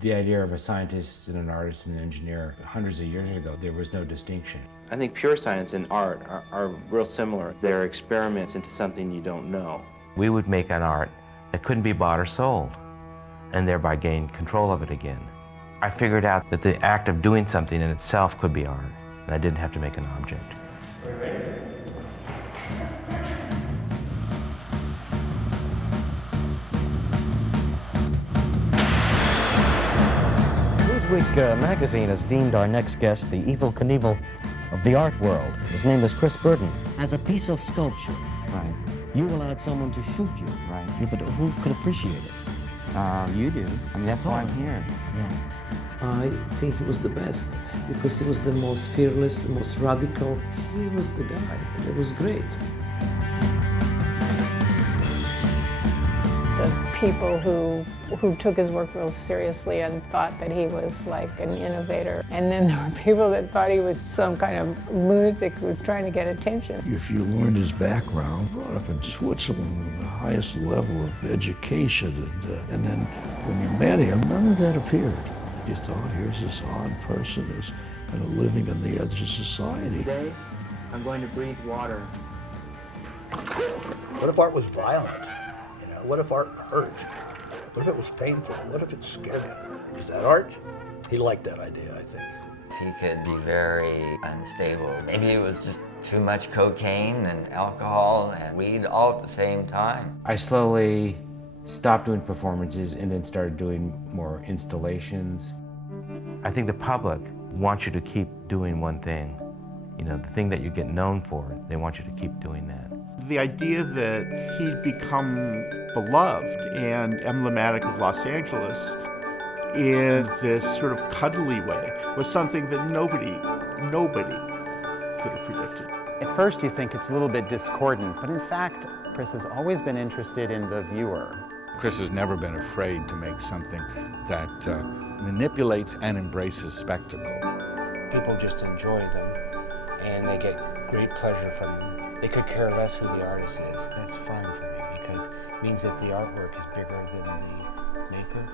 The idea of a scientist and an artist and an engineer, hundreds of years ago, there was no distinction. I think pure science and art are real similar. They're experiments into something you don't know. We would make an art that couldn't be bought or sold, and thereby gain control of it again. I figured out that the act of doing something in itself could be art, and I didn't have to make an object. Newsweek magazine has deemed our next guest the Evel Knievel of the art world. His name is Chris Burden. As a piece of sculpture, Right. you allowed someone to shoot you. Right. Yeah, but who could appreciate it? You do. I mean, that's why I'm here. Yeah. I think he was the best because he was the most fearless, the most radical. He was the guy. It was great. The people who took his work real seriously and thought that he was like an innovator. And then there were people that thought he was some kind of lunatic who was trying to get attention. If you learned his background, brought up in Switzerland at the highest level of education, and then when you met him, none of that appeared. You thought, here's this odd person who's kind of living on the edge of society. Today, I'm going to breathe water. What if art was violent? You know, what if art hurt? What if it was painful? What if it scared him? Is that art? He liked that idea, I think. He could be very unstable. Maybe it was just too much cocaine and alcohol and weed all at the same time. I slowly stopped doing performances and then started doing more installations. I think the public wants you to keep doing one thing. You know, the thing that you get known for, they want you to keep doing that. The idea that he'd become beloved and emblematic of Los Angeles in this sort of cuddly way was something that nobody could have predicted. At first you think it's a little bit discordant, but in fact, Chris has always been interested in the viewer. Chris has never been afraid to make something that manipulates and embraces spectacle. People just enjoy them, and they get great pleasure from them. They could care less who the artist is. That's fine for me because it means that the artwork is bigger than the maker.